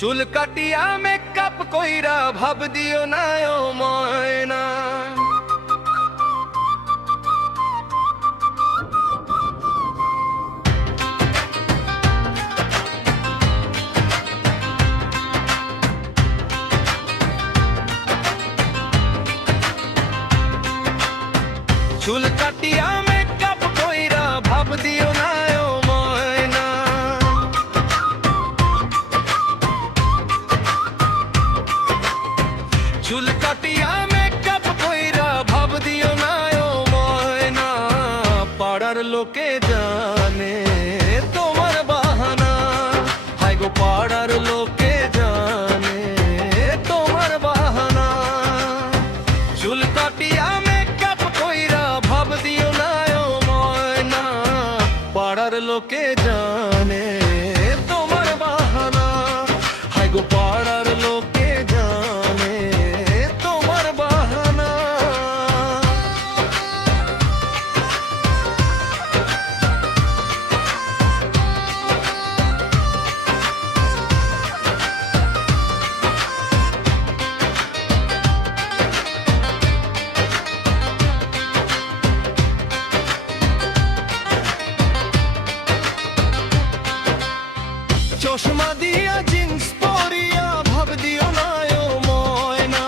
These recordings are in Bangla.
চুল কাটিয়া মেকআপ কইরা ভাব দিও না ও ময়না। চুল কাটিয়া মেকআপ কইরা ভাব দিও না ও ময়না। চুল কাটিয়া মেকআপ কইরা ভাব দিও না ও ময়না। পাড়ার লোকে জানে তোমার বাহানা, হায় গো পাড়ার লোকে জানে তোমার বাহানা। চুল কাটিয়া মেকআপ কইরা ভাব দিও না ও ময়না। পাড়ার লোকে জানে তোমার বাহানা, হায় গো পাড়ার লোকে জানে তোমার বাহানা। চশমা দিয়া জিন্স পরিয়া ভাব দিও না ও ময়না।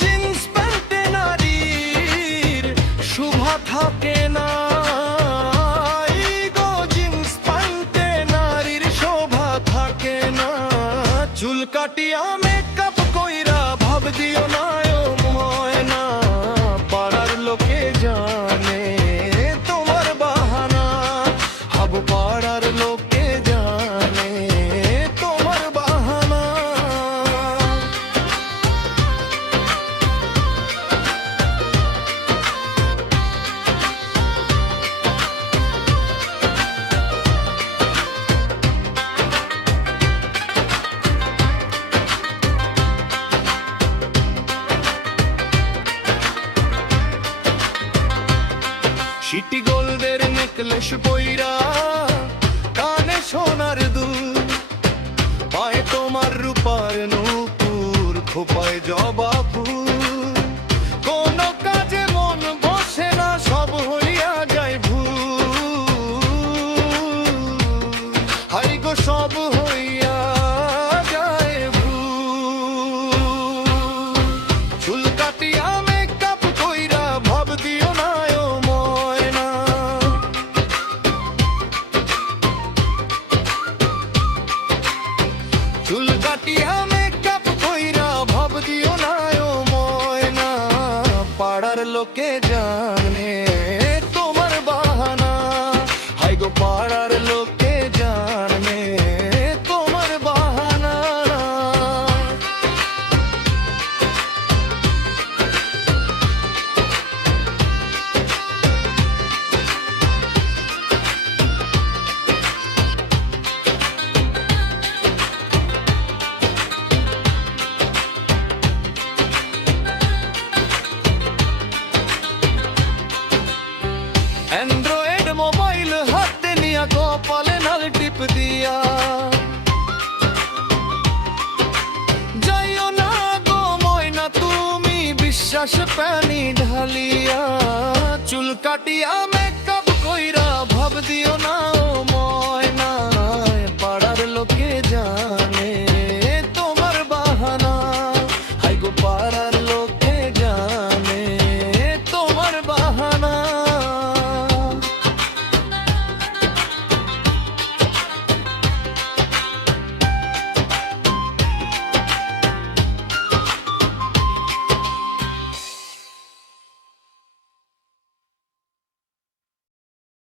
জিন্স প্যান্টে নারীর শোভা থাকে না, গো জিন্স প্যান্টে নারীর শোভা থাকে না। চুল কাটিয়া মেকআপ কইরা ভাব দিও না ও ময়না। পাড়ার লোকে জানে তোমার বাহানা, হাব পাড়ার লোকে জানে তোমার বাহানা। সিটি গোল্ডের নেকলেস পইরা কানে সোনার দুল, পায়ে তোমার রূপার নূপুর, খোপায় জবা ফুল। কোন কাজে মন বসে না, সব হইয়া যায় ভুল, হাই গো সব হইয়া যায় ভুল। চুল কাটিয়া মেকআপ কইরা ভাব দিও না ও ময়না। চুল কাটিয়া মেকআপ কইরা ভাব দিও না ও ময়না। পাড়ার লোকে জানে তোমার বাহানা, হাই গো পাড়ার লোকে জানে তোমার বাহানা। অ্যান্ড্রয়েড মোবাইল হাতে নিয়া কপালে নাল টিপ দিয়া যাইও না গো ময়না তুমি বিশ্বাস পানি ঢালিয়া। চুল কাটিয়া